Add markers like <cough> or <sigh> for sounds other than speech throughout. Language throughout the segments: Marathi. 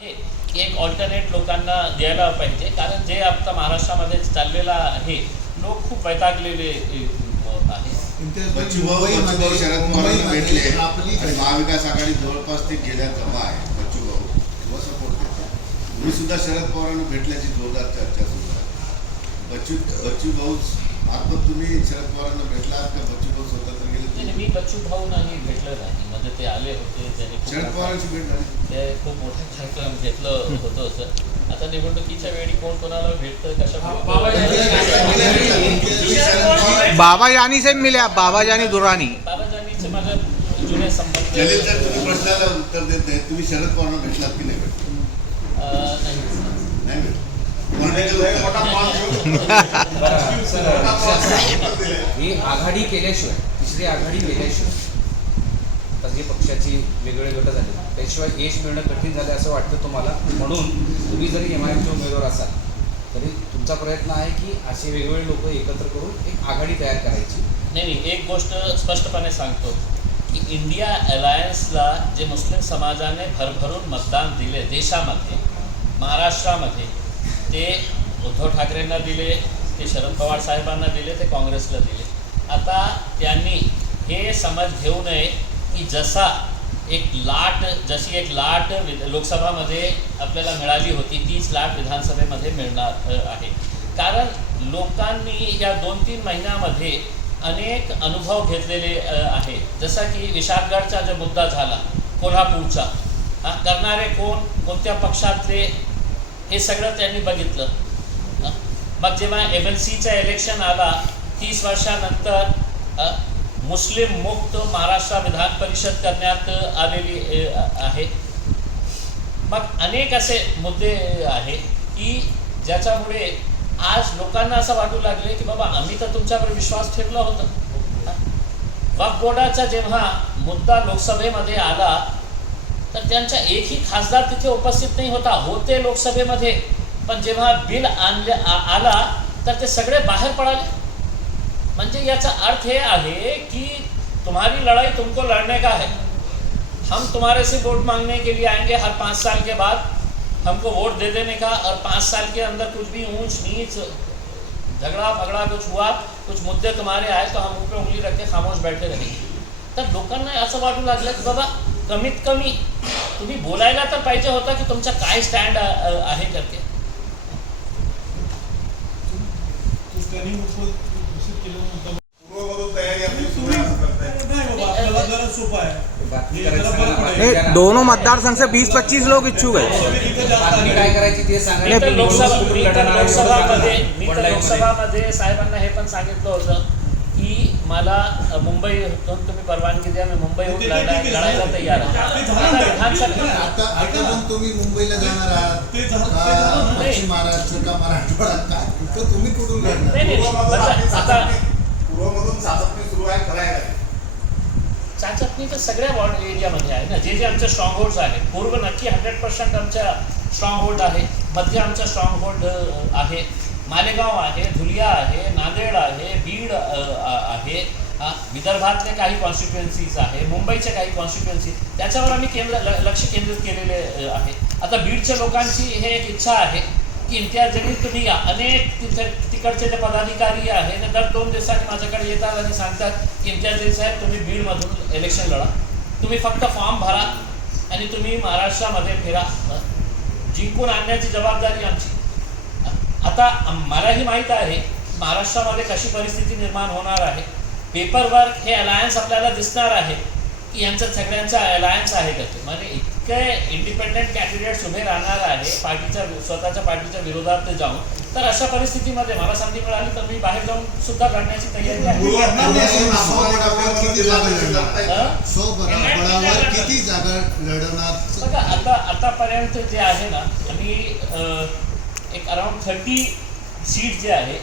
की एक ऑल्टरनेट लोकांना द्यायला पाहिजे. कारण जे आता महाराष्ट्रामध्ये चाललेलं आहे लोक खूप वैतागलेले ए, आहे बच्चूभाऊ बच्चूभाऊ शरद पवारांना भेटले आपली आणि महाविकास आघाडी जवळपास ते गेल्या जमा आहे. बच्चूभाऊ सपोर्ट देतात मी सुद्धा शरद पवारांना भेटल्याची जोरदार चर्चा सुरू आहे. बच्चू बच्चू भाऊ आता तुम्ही शरद पवारांना भेटलात का? बच्चू भाऊ स्वतंत्र गेले? मी बच्चू भाऊ नाही भेटलं नाही. ते खूप मोठा कार्यक्रम घेतलं होतं सर आता निवडणुकीच्या वेळी कोण कोणाला भेटतं कशा पवार बाबा जानी से मिले आप बाबा जानी दुरानी. जुने संबंध. तुम्ही प्रश्नाला उत्तर देत नाही तुम्ही शरद भेटलात की नाही भेटले उत्तर. ही आघाडी केल्याशिवाय तिसरी आघाडी केल्याशिवाय आता जे पक्षाची वेगवेगळे गट झाले. त्याशिवाय यश मिळणं कठीण झालं असं वाटतं तुम्हाला. म्हणून तुम्ही जरी एम आय एमचे उमेदवार असाल तरी तुमचा प्रयत्न आहे की असे वेगवेगळे लोक एकत्र करून एक आघाडी तयार करायची. नाही नाही एक गोष्ट स्पष्टपणे सांगतो की इंडिया अलायन्सला जे मुस्लिम समाजाने भरभरून मतदान दिले देशामध्ये महाराष्ट्रामध्ये ते उद्धव ठाकरेंना दिले ते शरद पवार साहेबांना दिले ते काँग्रेसला दिले. आता त्यांनी हे समज घेऊ नये की जसा एक लाट जशी एक लाट लोकसभामध्ये आपल्याला मिळाली होती तीच लाट विधानसभेमध्ये मिळणार आहे. कारण लोकांनी या दोन तीन महिन्यामध्ये अनेक अनुभव घेतलेले आहे जसा की विशाखगडचा जो मुद्दा झाला कोल्हापूरचा हा, करणारे कोण कोणत्या पक्षातले हे सगळं त्यांनी बघितलं. मग जेव्हा एम एल सीचं इलेक्शन आला तीस वर्षानंतर मुस्लिम मुक्त महाराष्ट्र विधान परिषद करण्यात आलेली आहे. मग अनेक असे मुद्दे आहे की ज्याच्यामुळे आज लोकांना असं वाटू लागले की बाबा आम्ही तर तुमच्यावर विश्वास ठेवला होता. वक्फ बोर्डाचा जेव्हा मुद्दा लोकसभेमध्ये आला तर त्यांचा एकही खासदार तिथे उपस्थित नाही होता. होते लोकसभेमध्ये पण जेव्हा बिल आणले आला तर ते सगळे बाहेर पडाले. म्हणजे याचा अर्थ हे आहे की तुम्हारी लड़ाई तुमको लड़ने का है। हम तुम्हारे से वोट मांगने के लिए आएँगे हर पाँच साल के बाद। हमको वोट दे देने का और पाँच साल के अंदर कुछ भी ऊंच नीच झगड़ा फगड़ा कुछ हुआ, कुछ मुद्दे तुम्हारे आए तो हम ऊपर उंगली रख के खामोश बैठे रहेंगे। तर लोकांना असं वाटू लागलं की, बाबा, कमीत कमी तुम्ही बोलायला तर पाहिजे होता की तुमचा काय स्टँड आहे करते निवडणूक लोकसभा कुठून मी तर लढणार आहे, लोकसभामध्ये मी. तर साहेबांना हे पण सांगितलं होतं की मला अ, मुंबईतून तुम्ही परवानगी द्या मी मुंबईहून लढायला. तयार तुम्ही मुंबईला जाणार आहात. पश्चिम महाराष्ट्र का मराठवाडा तुम्ही कुठून आता- पूर्वमधून सुरू आहे खरं आहे? चाचपणी तर सगळ्या वॉर्ड एरियामध्ये आहे ना. जे जे आमचे स्ट्रॉंग होल्ड आहेत पूर्व नक्की हंड्रेड पर्सेंट आमच्या स्ट्रॉंग होल्ड आहे मध्य आमचा स्ट्रॉंग होल्ड आहे. मालेगाव आहे धुलिया आहे नांदेड आहे बीड आहे. विदर्भातले काही कॉन्स्टिट्युएन्सीज आहे मुंबईचे काही कॉन्स्टिट्युएन्सी त्याच्यावर आम्ही केंद्र ल- लक्ष केंद्रित केलेले आहे. आता बीडच्या लोकांची हे एक इच्छा आहे की इम्तियाज जलील तुम्ही या. अनेक तिथे तिकडचे जे पदाधिकारी आहे ते दर दोन दिवसांनी माझ्याकडे येतात आणि सांगतात की इम्तियाज जलील साहेब तुम्ही बीडमधून इलेक्शन लढा. तुम्ही फक्त फॉर्म भरा आणि तुम्ही महाराष्ट्रामध्ये फिरा. जिंकून आणण्याची जबाबदारी आमची. आता मलाही माहीत आहे महाराष्ट्रामध्ये कशी परिस्थिती निर्माण होणार आहे. पेपरवर्क हे अलायन्स आपल्याला दिसणार आहे. की यांचं सगळ्यांचा अलायन्स आहे का म्हणजे इतके इंडिपेंडेंट कॅन्डिडेट्स उभे राहणार आहे पार्टीच्या स्वतःच्या पार्टीच्या विरोधात जाऊन तर अशा परिस्थितीमध्ये मला संधी मिळाली तर मी बाहेर जाऊन सुद्धा लढण्याची तयारी आहे. हं? आता आतापर्यंत जे आहे ना आम्ही एक अराउंड थर्टी सीट जे आहे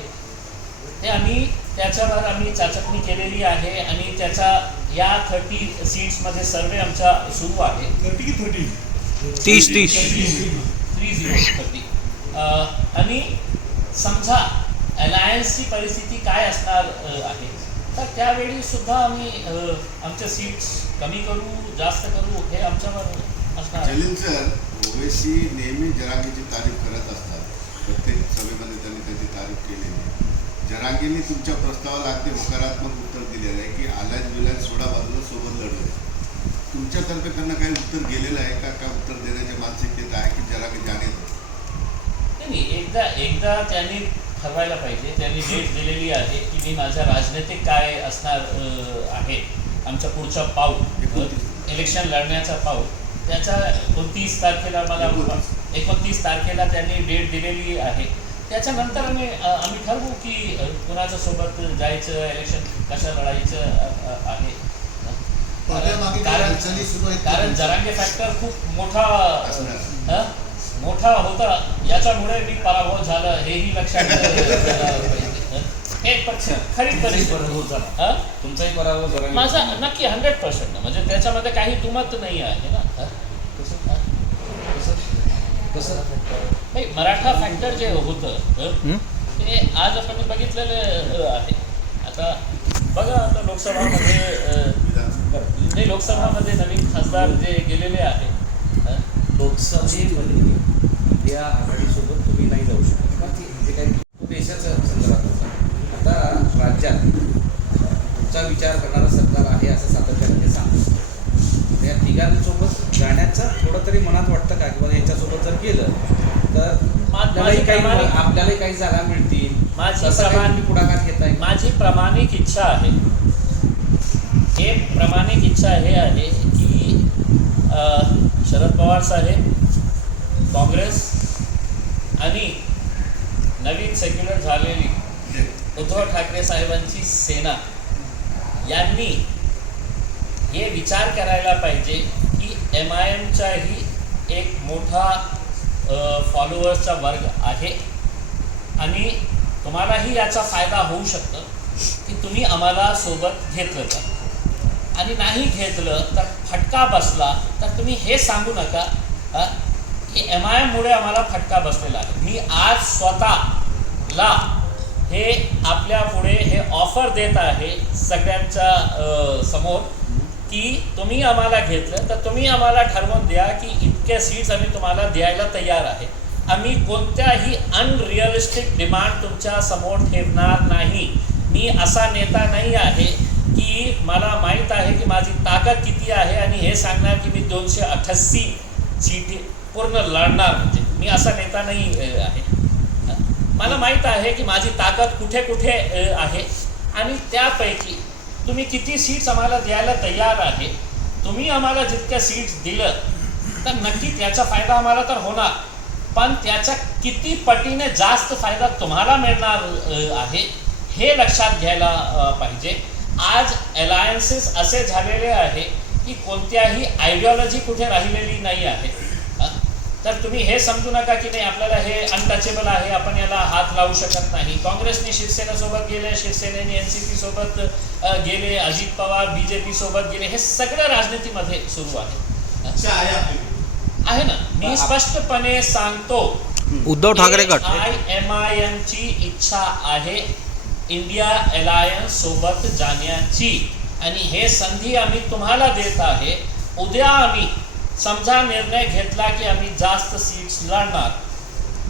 ते आम्ही त्याच्यावर आम्ही चाचपणी केलेली आहे आणि त्याचा या थर्टी सीट्समध्ये सर्वे आमचा सुरू आहे. थर्टी की थर्टी 30-30 थ्री झिरो थर्टी आणि समजा अलायन्सची परिस्थिती काय असणार आहे? तर त्यावेळी सुद्धा आम्ही आमच्या सीट्स कमी करू जास्त करू हे आमच्यावर असणार. जलील सर ओवेसी नेहमी जरांगीची तारीफ करत असतात. प्रत्येक सभेमध्ये त्यांनी त्याची तारीफ केलेली आहे. जरांगींनी तुमच्या प्रस्तावाला अगदी होकारात्मक उत्तर दिलेलं आहे की आलाज विलाज सोडा बाजूला सोबत लढवले तुमच्यातर्फे त्यांना काही उत्तर गेलेलं आहे का? का उत्तर देण्याची मानसिकता आहे की जरांगी जाणे नाही, नाही एकदा एकदा त्यांनी ठरवायला पाहिजे. त्यांनी डेट दिलेली आहे की मी माझ्या राजनैतिक काय असणार आहे? आमचा पुढचा पाऊल. इलेक्शन लढण्याचा पाऊल त्याच्या एकोणतीस तारखेला मला. एकोणतीस. तारखेला त्यांनी डेट दिलेली आहे. त्याच्यानंतर आम्ही आम्ही ठरवू की कुणाच्या सोबत जायचं इलेक्शन कसं लढायचं आहे कारण जरांगे फॅक्टर खूप मोठा हं? मोठा होता याच्यामुळे मी पराभव झाला हेही लक्षात. हं? एक पक्ष खरी तुमचाही परिस्थिती पराभव झाला हं? तुमचाही पराभव जरा माझा नक्की हंड्रेड पर्सेंट म्हणजे त्याच्यामध्ये काही दुमत नाही आहे ना कसं नाही मराठा फॅक्टर जे होतं? ते आज आपण बघितलेले आहे आता बघा आता लोकसभामध्ये नाही लोकसभामध्ये नवीन खासदार जे गेलेले आहेत? लोकसभेमध्ये इंडिया आघाडीसोबत तुम्ही नाही जाऊ शकत बाकी जे काही देशाच्या संदर्भात आता राज्यात तुमचा विचार करणारं सरकार आहे असं सातत्याने ते सांगतं या तिघांसोबत जाण्याचं थोडं तरी मनात वाटतं का? किंवा यांच्यासोबत जर गेलं तर आपल्यालाही माझी काही प्रामाणिक- आपल्यालाही काही जागा मिळतील. माझी पुढाकार घेताय माझी प्रामाणिक इच्छा आहे. हे प्रामाणिक इच्छा हे आहे की शरद पवार साहेब काँग्रेस आणि नवीन सेक्युलर झालेली उद्धव ठाकरे साहेबांची सेना यांनी हे विचार करायला पाहिजे की एम आय एमचाही एक मोठा फॉलोअर्सचा वर्ग आहे. आणि तुम्हालाही याचा फायदा होऊ शकतं की तुम्ही आम्हाला सोबत घेतलं तर. आणि नाही घेतलं तर फटका बसला तर तुम्ही हे सांगू नका की एम आय एममुळे आम्हाला फटका बसलेला आहे. मी आज स्वतःला हे आपल्या पुढे हे ऑफर देत आहे सगळ्यांच्या समोर. की तुम्ही आम्हाला घेतलं तर तुम्ही आम्हाला ठरवून द्या की इतक्या सीट्स आम्ही तुम्हाला द्यायला तयार आहे. आम्ही कोणत्याही अनरिअलिस्टिक डिमांड तुमच्यासमोर ठेवणार नाही. मी असा नेता नाही आहे की मला माहीत आहे की माझी ताकद किती आहे आणि हे सांगणार की मी दोनशे अठ्ठ्याऐंशी सीटी पूर्ण लढणार म्हणजे. मी असा नेता नाही आहे. मला माहीत आहे की माझी ताकद कुठे कुठे आहे. आणि त्यापैकी तुम्ही किती सीट्स आम्हाला द्यायला तयार आहे तुम्ही आम्हाला जितक्या सीट्स दिलं तर नक्की त्याचा फायदा आम्हाला तर होणार. पण त्याचा किती पटीने जास्त फायदा तुम्हाला मिळणार आहे हे लक्षात घ्यायला पाहिजे. आज अलायन्सेस असे झालेले आहे की कोणत्याही आयडिओलॉजी कुठे राहिलेली नाही आहे. तर तुम्ही हे समजू नका की नाही आपल्याला हे अनटचेबल आहे आपण याला हात लावू शकत नाही. काँग्रेसने शिवसेनेसोबत गेले शिवसेनेने एन सी पी सोबत गेले Ajit Pawar B J P सोबत गेले हे सगळं राजनीतीमध्ये सुरू आहे. इच्छा आहे आपली. आहे ना? मी स्पष्टपणे सांगतो उद्धव ठाकरे गट. आय एम आय एम ची इच्छा आहे इंडिया अलायन्स सोबत जाण्याची. आणि हे संधी आम्ही तुम्हाला देत आहे. उद्या आम्ही समजा निर्णय घेतला की आम्ही जास्त सीट्स लढणार.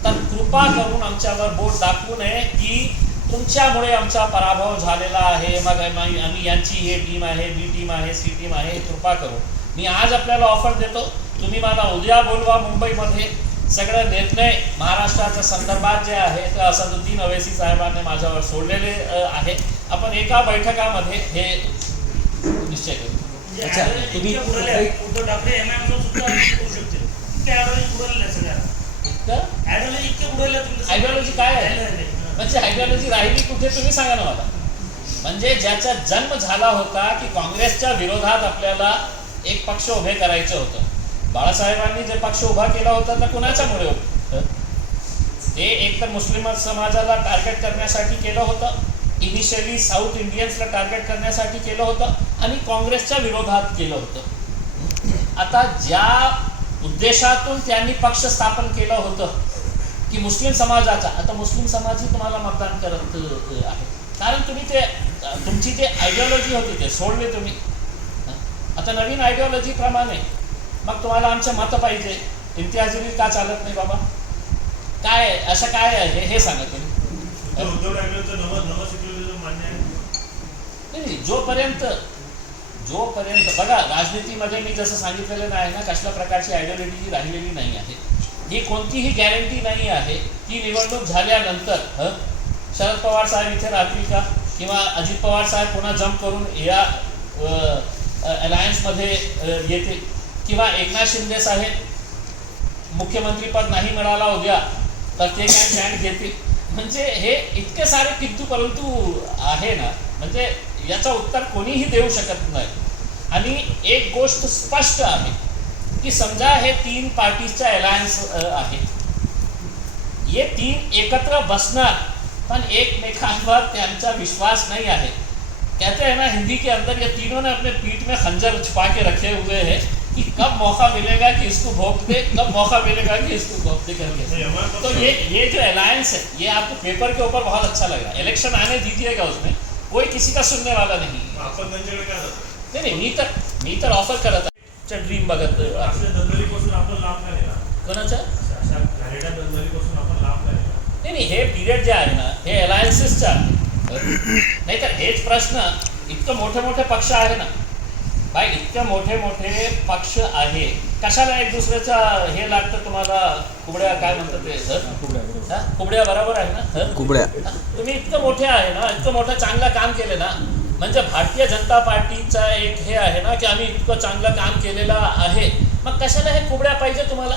तर कृपा करून आमच्यावर बोट दाखवू नये की तुमच्यामुळे आमचा पराभव झालेला आहे. मग आम्ही आम्ही यांची हे टीम आहे बी टीम आहे सी टीम आहे कृपा करून मी आज आपल्याला ऑफर देतो. तुम्ही मला उद्या बोलवा मुंबईमध्ये. सगळं निर्णय महाराष्ट्राच्या संदर्भात जे आहे ते असदुद्दीन अवेसी साहेबांनी माझ्यावर सोडलेले आहे. आपण एका बैठकामध्ये हे निश्चय करू. अच्छा, तुम्ही- उद्धव ठाकरे एमआयएम सुद्धा करू शकते. इतक्या आयडिओलॉजी उडवल्या सगळ्या. इतकं? आयडिओलॉजी इतक्या उडवल्या तुमच्या आयडिओलॉजी काय आहे? म्हणजे आयडिओलॉजी राहिली कुठे तुम्ही सांगा ना मला. म्हणजे ज्याचा जन्म झाला होता की काँग्रेसच्या विरोधात आपल्याला एक पक्ष उभे करायचं होतं. बाळासाहेबांनी जे पक्ष उभा केला होता तर कुणाच्यामुळे होतं ते एकतर मुस्लिम समाजाला टार्गेट करण्यासाठी केलं होतं. इनिशियली साऊथ इंडियन्सला टार्गेट करण्यासाठी केलं होतं आणि काँग्रेसच्या विरोधात केलं होतं. आता ज्या उद्देशातून त्यांनी पक्ष स्थापन केलं होतं की मुस्लिम समाजाचा आता मुस्लिम समाजही तुम्हाला मतदान करत आहे. कारण तुम्ही ते तुमची जे आयडिओलॉजी होती ते सोडले तुम्ही. आता नवीन आयडिओलॉजीप्रमाणे मग तुम्हाला आमचे मतं पाहिजे. इम्तियाज का चालत नाही बाबा? काय आहे? असं काय आहे? हे सांगा तुम्ही. नाही जोपर्यंत जोपर्यंत बघा राजनीतीमध्ये मी जसं सांगितलेलं आहे ना कसल्या प्रकारची आयडियोलॉजी राहिलेली नाही आहे. ही कोणतीही गॅरंटी नाही आहे की निवडणूक झाल्यानंतर हं, शरद पवार साहेब इथे राहतील का? किंवा अजित पवार साहेब पुन्हा जम्प करून या अलायन्समध्ये येतील? किंवा एकनाथ शिंदे साहेब मुख्यमंत्रीपद नाही मिळाला उद्या तर ते काय स्टँड घेतील? म्हणजे हे इतके सारे किंतू परंतु आहे ना म्हणजे याचं उत्तर कोणीही देऊ शकत नाही. आणि एक गोष्ट स्पष्ट आहे की समजा हे तीन पार्टीजचा अलायन्स आहे. ये तीन एकत्र बसणार पण एकमेकांवर त्यांचा विश्वास नहीं आहे. कहते हैं ना हिंदी के अंदर ये तीनों ने अपने पीठ में खंजर छुपा के रखे हुए हैं कि कब मौका मिलेगा कि इसको भोग दे कब मौका मिलेगा कि इसको भोग दे करके। तो ये ये जो अलायंस है ये आपको पेपर के ऊपर बहुत अच्छा लगा इलेक्शन आने दीजिएगा उसमें। कोई किसी का सुनने वाला नहीं। है. आपण त्यांच्याकडे काय जातो नाही नाही मी तर मी तर ऑफर करत आहे. ड्रीम बघत. अशा दंगलीपासून आपण लांब कोणाचं? अशा घाणेरड्या दंगलीपासून आपण लांब नेला नाही नाही हे पिरियड जे आहे ना हे अलायन्सेसचं आहे. नाहीतर हेच प्रश्न इतकं मोठे मोठे पक्ष आहे ना. भाई इतके मोठे मोठे पक्ष आहे. कशाला एक दुसऱ्याचं हे लागतं तुम्हाला? कुबड्या काय म्हणतात ते? हा? कुबड्या बरोबर आहे ना? कुबड्या. तुम्ही इतकं मोठे आहे ना इतकं मोठं चांगलं काम केलं ना म्हणजे भारतीय जनता पार्टीचा एक हे आहे ना की आम्ही इतकं चांगलं काम केलेलं आहे. मग कशाला हे कुबड्या पाहिजे तुम्हाला?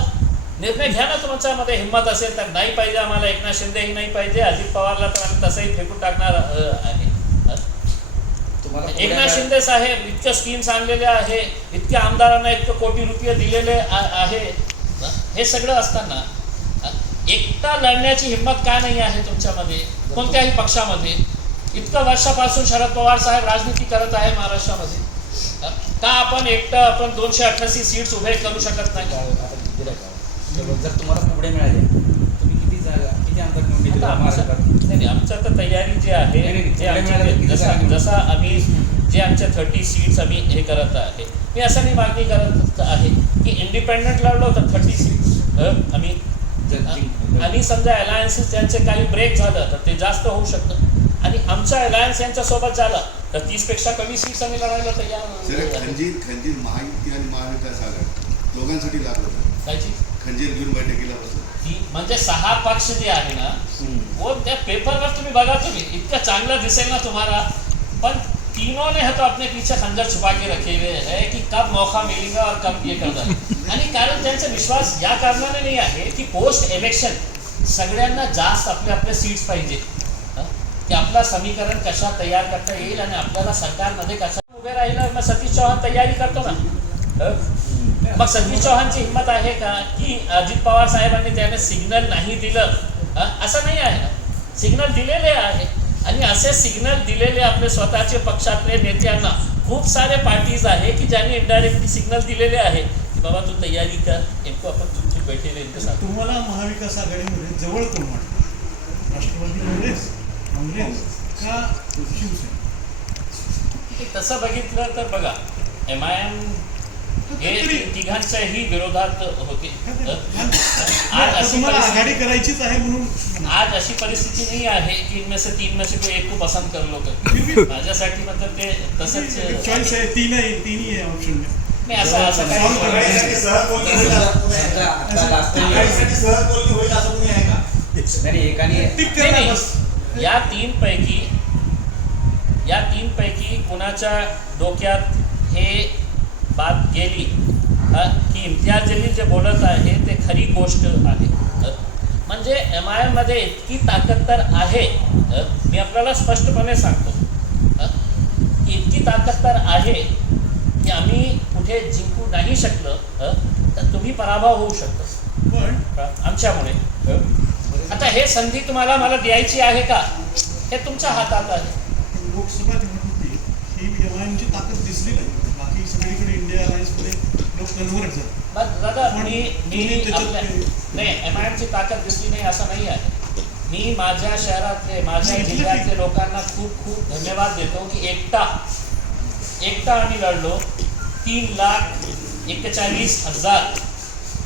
निर्णय घ्या ना तुमच्यामध्ये हिंमत असेल तर. नाही पाहिजे आम्हाला एकनाथ शिंदेही नाही पाहिजे अजित पवारला तर आम्ही तसंही फेकून टाकणार आहे. एकनाथ शिंदे साहेब इतक्या स्कीम्स आणलेल्या आहे इतक्या आमदारांना इतकं कोटी रुपये दिलेले आहे? हे सगळं असताना? एकटा लढण्याची हिंमत का नाही आहे तुमच्यामध्ये कोणत्याही पक्षामध्ये इतकं वर्षापासून शरद पवार साहेब राजनीती करत आहे महाराष्ट्रामध्ये? का आपण एकटं आपण दोनशे अठ्ठासी सीट्स उभे करू शकत नाही जर तुम्हाला कुबडे मिळाले तुम्ही किती जागा किती आमदार निवडून नाही नाही, आमचं तर तयारी जी आहे जसा आम्ही जे आमच्या थर्टी सीट्स आम्ही हे करत आहे मी असं नाही मागणी करत आहे की इंडिपेंडंट लढलो तर थर्टी सीट्स आम्ही आणि समजा अलायन्सेस त्यांचे काही ब्रेक झालं तर ते जास्त होऊ शकतं आणि आमचा अलायन्स यांच्यासोबत झाला तर तीसपेक्षा कमी सीट्स आम्ही लढायला तयार. खंजीर खंजीर महायुती आणि महाविकास आघाडी दोघांसाठी लागू होतं कायची? खंजीर घेऊन बैठकीला म्हणजे सहा पक्ष जे आहे ना. वो त्या पेपरवर तुम्ही बघा तुम्ही इतकं चांगलं दिसेल ना तुम्हाला पण तीनों ने तो अपने पीछे खंजर छुपा के रखे हुए है कि कब मौका मिलेगा और कब ये करणार आणि <laughs> कारण त्यांचा विश्वास या कारणाने नाही आहे की पोस्ट इलेक्शन सगळ्यांना जास्त आपले आपले सीट्स पाहिजे? की आपला समीकरण कशा तयार करता येईल आणि आपल्याला सरकारमध्ये कशा उभे राहिलं मग सतीश चव्हाण तयारी करतो ना? मग सतीश चव्हाणची हिंमत आहे का की अजित पवार साहेबांनी त्याने सिग्नल नाही दिलं? असं नाही आहे ना? सिग्नल दिलेले आहे. आणि असे सिग्नल दिलेले आपले स्वतःचे पक्षातले नेत्यांना खूप सारे पार्टीज आहे की ज्यांनी इनडायरेक्टली सिग्नल दिलेले आहे. की बाबा तू तयारी कर इनको आपण तुमची बैठे इनके साथ तुम्हाला महाविकास आघाडीमध्ये जवळ कोण वाटतं? राष्ट्रवादी काँग्रेस काँग्रेस का शिवसेना? तसं बघितलं तर बघा एम आय एम हे तिघांच्याही विरोधात होते. हं? आज अशी आघाडी करायचीच आहे म्हणून आज अशी परिस्थिती नहीं आहे की इनमें से तीन में से कोई एक को पसंद कर लो माझ्यासाठी मतलब ते तसंच चॉईस आहे तीन आहे तिन्ही आहे ऑप्शन नाही असं असं काही नाही, या तीन पैकी या तीन पैकी कुणाच्या डोक्यात हे बात गेली की इम्तियाज जलील जे बोलत आहे ते खरी गोष्ट आहे? म्हणजे एम आय एममध्ये इतकी ताकद तर आहे? मी आपल्याला स्पष्टपणे सांगतो? की इतकी ताकद तर आहे की आम्ही कुठे जिंकू नाही शकलं हं? तर तुम्ही पराभव होऊ शकतो पण आमच्यामुळे आता हे संधी तुम्हाला मला द्यायची आहे का हे तुमच्या हातात आहे लोकसभा निवडणुकीत ही एम आय एमची ताकद दिसली नाही बाकी सगळीकडे दादा मी नाही एम आय ताकद दिसली नाही असं नाही आहे मी माझ्या शहरातले माझ्या जिल्ह्यातले लोकांना खूप खूप धन्यवाद देतो की एकटा एकटा आम्ही लढलो तीन लाख एक्केचाळीस हजार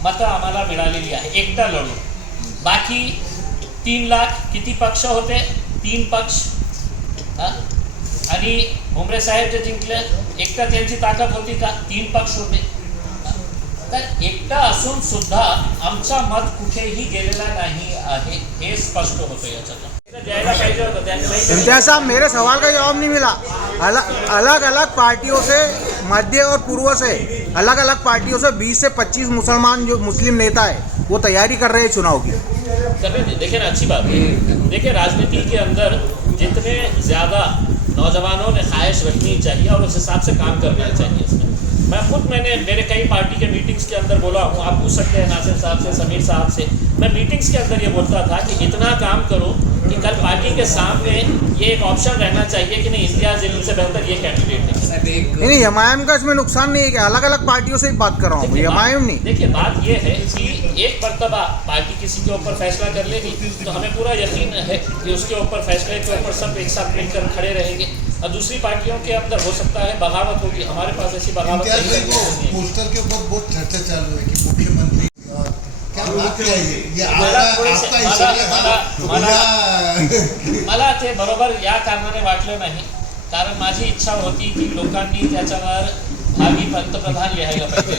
मतं आम्हाला मिळालेली आहे एकटा लढलो बाकी तीन लाख किती पक्ष होते तीन पक्ष आणि भुमरे साहेब जे जिंकले एकटा त्यांची ताकद होती का? तीन पक्ष होते. तर एकटा असून सुद्धा आमचा मत कुठेही गेलेला नाही आहे हे स्पष्ट होतं याच्यातून. इम्तियाज़ साहब मेरे सवाल का जवाब नहीं मिला। अलग अलग अलग पार्टियों से मध्य और पूर्व से अलग अलग पार्टियों से 20 से 25 मुसलमान जो मुस्लिम नेता है वो तैयारी कर रहे हैं चुनाव की। देखिए ना अच्छी बात है। देखिए राजनीति के अंदर नौजवानों ने ख्वाहिश रखनी चाहिए और उस हिसाब से काम करना चाहिए इसमें। मैं खुद मैंने मेरे कई पार्टी के मीटिंग्स के अंदर बोला हूँ आप पूछ सकते हैं नासिर साहब से समीर साहब से। मैं मीटिंग्स के अंदर ये बोलता था कि इतना काम करो कि कल पार्टी के सामने ये एक ऑप्शन रहना चाहिए कि नहीं इम्तियाज़ जलील से बेहतर ये कैंडिडेट है। नहीं नहीं एम का इसमें नुकसान नहीं है कि अलग अलग पार्टियों से ही बात कर रहा हूँ। एम बात- नहीं। देखिए बात ये है कि एक मरतबा पार्टी किसी के ऊपर फैसला कर लेगी तो हमें पूरा यकीन है कि उसके ऊपर फैसले के ऊपर सब एक साथ मिलकर खड़े रहेंगे। और दूसरी पार्टियों के अंदर हो सकता है बगावत होगी। हमारे पास ऐसी बगावत। पोस्टर के ऊपर बहुत चर्चा चालू है कि मुख्यमंत्री है? मला ते बरोबर या कारणाने वाटलं नाही। कारण माझी इच्छा होती की लोकांनी त्याच्यावर भावी पंतप्रधान लिहायला पाहिजे.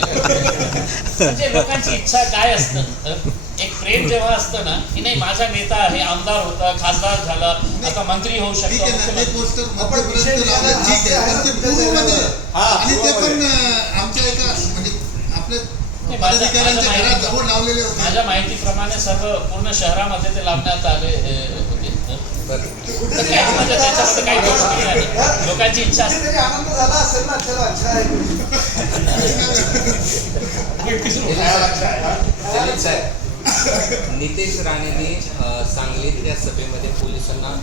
<laughs> म्हणजे लोकांची इच्छा काय असतं? एक प्रेम जेव्हा असतं ना की नाही माझा नेता आहे आमदार होता खासदार झाला आता मंत्री होऊ ठीक शकतो. आहे ना ते मुख्यमंत्री- पोस्टर मध्यपर्यंत लावलं ठीक आहे पण ते पूर्वमध्ये आणि ते पण अ, आमच्या एका म्हणजे आपल्या पदाधिकाऱ्यांच्या माझं- घरात जवळ लावलेले होते. माझ्या माहितीप्रमाणे सर्व पूर्ण शहरामध्ये ते लावण्यात आले अ, होते. तर त्यामध्ये त्याच्यामध्ये काही दोष नाही आहे. लोकांची इच्छा असते. आनंद झाला असेल ना चलो अच्छा है <laughs> <laughs> साहेब. नितेश राणेंनी सांगलीतल्या सभेमध्ये पोलिसांना